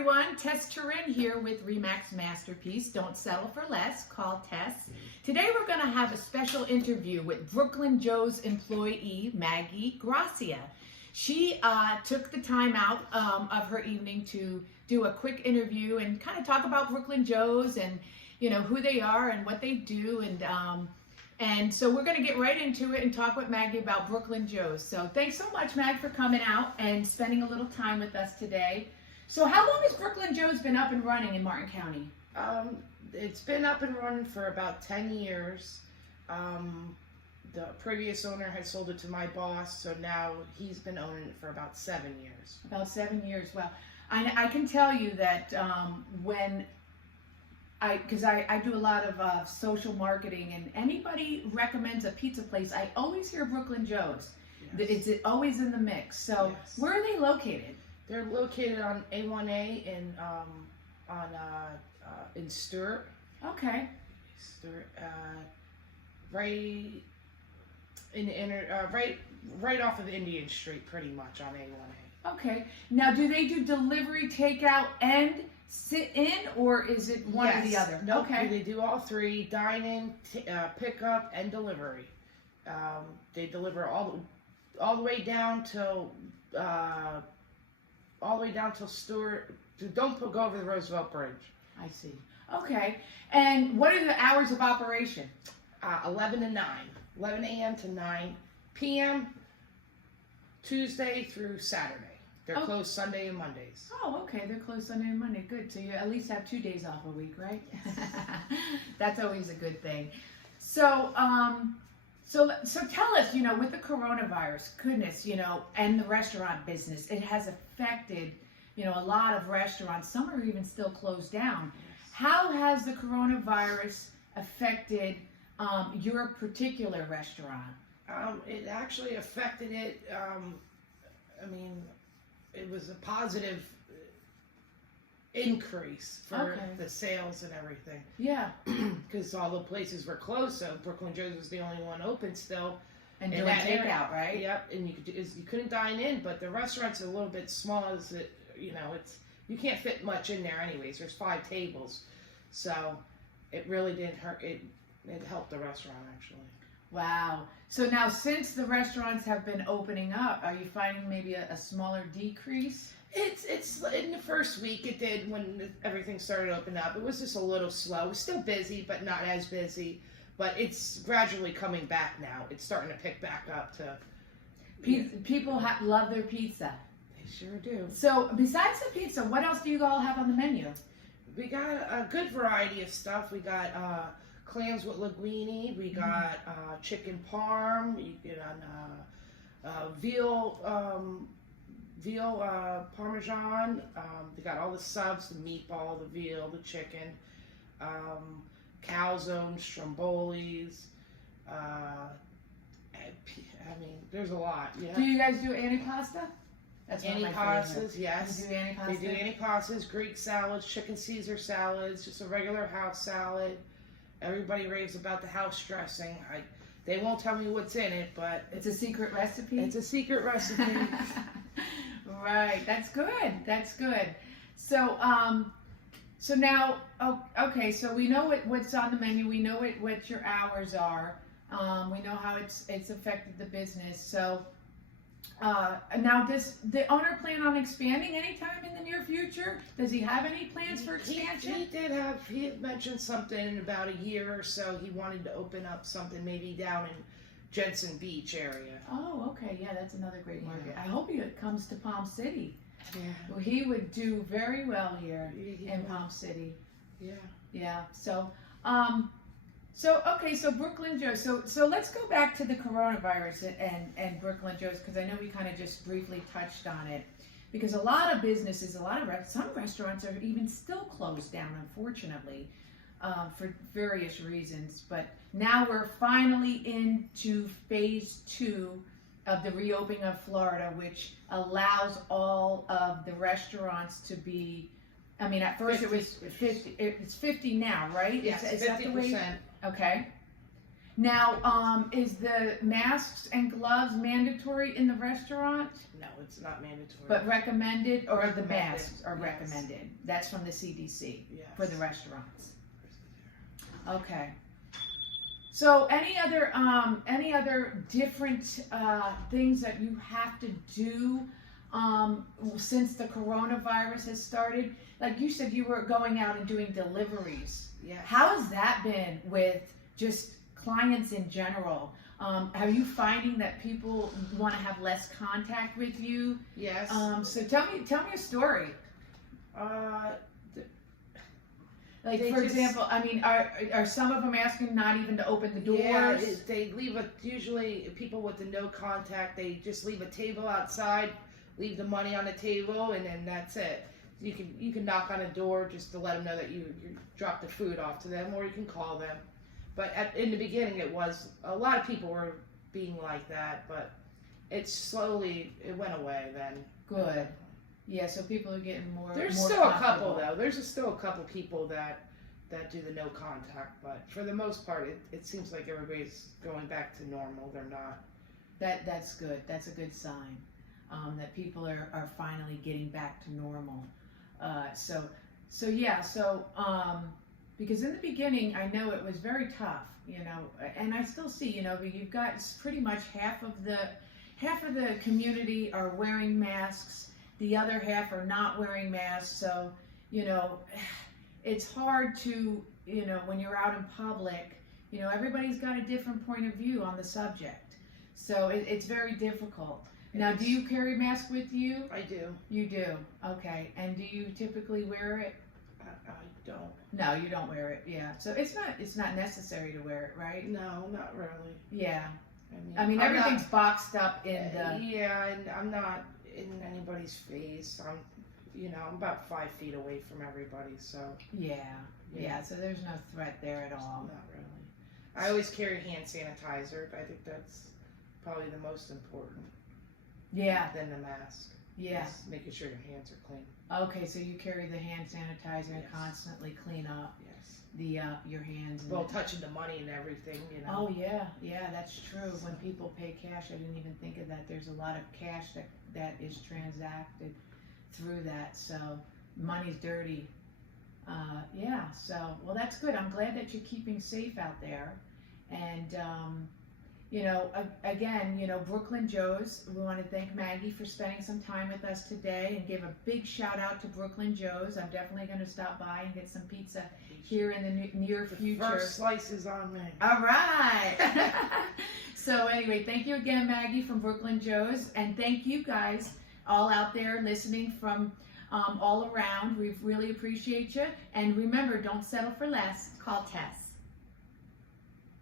everyone, TessTurrin here with Remax Masterpiece. Don't settle for less, call Tess. Today we're going to have a special interview with Brooklyn Joe's employee, Maggie Gracia. She took the time out of her evening to do a quick interview and kind of talk about Brooklyn Joe's and, you know, who they are and what they do. And so we're going to get right into it and talk with Maggie about Brooklyn Joe's. So thanks so much, Mag, for coming out and spending a little time with us today. So how long has Brooklyn Joe's been up and running in Martin County? It's been up and running for about 10 years. The previous owner had sold it to my boss, so now he's been owning it for about 7 years. About 7 years. Well, I can tell you that because I do a lot of social marketing, and anybody recommends a pizza place, I always hear Brooklyn Joe's. Yes. It's always in the mix. So yes. Where are they located? They're located on A1A in Stewart. Okay. Stewart, right in the right off of Indian Street, pretty much on A1A. Okay. Now, do they do delivery, takeout, and sit in, or is it one or the other? Nope. Okay. They do all three: dine in, pickup, and delivery. They deliver all the way down till. All the way down till Stewart. Don't go over the Roosevelt Bridge. I see. Okay. And what are the hours of operation? 11 to 9. 11 a.m. to 9 p.m. Tuesday through Saturday. They're closed Sunday and Mondays. Oh, okay. They're closed Sunday and Monday. Good. So you at least have 2 days off a week, right? That's always a good thing. So, So tell us, you know, with the coronavirus, goodness, you know, and the restaurant business, it has affected, you know, a lot of restaurants. Some are even still closed down. Yes. How has the coronavirus affected your particular restaurant? It actually affected it. I mean, it was a positive increase for the sales and everything. Yeah. Because all the places were closed, so Brooklyn Joe's was the only one open still. And doing takeout, right? Yep. And you couldn't dine in, but the restaurant's a little bit small. As it, you know, you can't fit much in there anyways. There's 5 tables, so it really didn't hurt. It helped the restaurant actually. Wow. So now, since the restaurants have been opening up, are you finding maybe a smaller decrease? It's in the first week it did when everything started opening up. It was just a little slow. It was still busy, but not as busy. But it's gradually coming back now. It's starting to pick back up to. People love their pizza. They sure do. So besides the pizza, what else do you all have on the menu? We got a good variety of stuff. We got clams with linguine. We got chicken parm. You get on veal parmesan. They got all the subs: the meatball, the veal, the chicken, calzones, strombolis. I mean, there's a lot. Yeah. Do you guys do antipasta? That's antipastas, yes. Do antipasta? They do antipastas, Greek salads, chicken Caesar salads, just a regular house salad. Everybody raves about the house dressing. They won't tell me what's in it, but it's a secret recipe. It's a secret recipe. Right. That's good. That's good. So, so now, okay. So we know what's on the menu. We know what your hours are. We know how it's affected the business. So, now does the owner plan on expanding anytime in the near future? Does he have any plans for expansion? He had mentioned something in about a year or so. He wanted to open up something maybe down in Jensen Beach area. Oh, okay. Yeah, that's another great market. I hope he comes to Palm City. Yeah. Well, he would do very well here in Palm City. Yeah. Yeah. So, okay, so Brooklyn Joe's. So let's go back to the coronavirus and Brooklyn Joe's, because I know we kind of just briefly touched on it. Because a lot of businesses, some restaurants are even still closed down, unfortunately, for various reasons. But now we're finally into phase 2 of the reopening of Florida, which allows all of the restaurants to be. I mean, at first 50, it was 50. It's 50 now, right? Yes, 50%. Okay. Now, is the masks and gloves mandatory in the restaurant? No, it's not mandatory. But recommended, or the Recommended, masks are yes. recommended? That's from the CDC Yes. for the restaurants. Okay. So any other different things that you have to do since the coronavirus has started? Like you said, you were going out and doing deliveries. Yes. How has that been with just clients in general? Are you finding that people want to have less contact with you? Yes. So tell me a story. Like, for example, I mean, are some of them asking not even to open the doors? Yeah, they leave usually people with the no contact, they just leave a table outside, leave the money on the table, and then that's it. You can knock on a door just to let them know that you dropped the food off to them, or you can call them. But in the beginning, it was a lot of people were being like that, but it went away then. Good. Yeah, so people are getting more. There's more still a couple though. There's still a couple people that do the no contact, but for the most part, it seems like everybody's going back to normal. They're not. That's good. That's a good sign that people are finally getting back to normal. Because in the beginning, I know it was very tough, and I still see, but you've got pretty much half of the community are wearing masks. The other half are not wearing masks, so, it's hard to, when you're out in public, everybody's got a different point of view on the subject. So it's very difficult. Now, do you carry a mask with you? I do. You do? Okay. And do you typically wear it? I don't. No, you don't wear it, yeah. So it's not necessary to wear it, right? No, not really. Yeah. I mean everything's boxed up in the... Yeah, and I'm not in anybody's face. I'm about 5 feet away from everybody, so. Yeah, so there's no threat there at all. Not really. I always carry hand sanitizer. I think that's probably the most important. Yeah. Than the mask. Yeah. Just making sure your hands are clean. Okay, so you carry the hand sanitizer and constantly clean up your hands. Well, touching the money and everything, Oh yeah, that's true. When people pay cash, I didn't even think of that. There's a lot of cash that is transacted through that, so money's dirty. Well, that's good. I'm glad that you're keeping safe out there. And again, Brooklyn Joe's, we want to thank Maggie for spending some time with us today, and give a big shout out to Brooklyn Joe's. I'm definitely going to stop by and get some pizza here in the near future. First slice is on me. All right. So anyway, thank you again, Maggie from Brooklyn Joe's, and thank you guys all out there listening from all around. We really appreciate you. And remember, don't settle for less. Call Tess.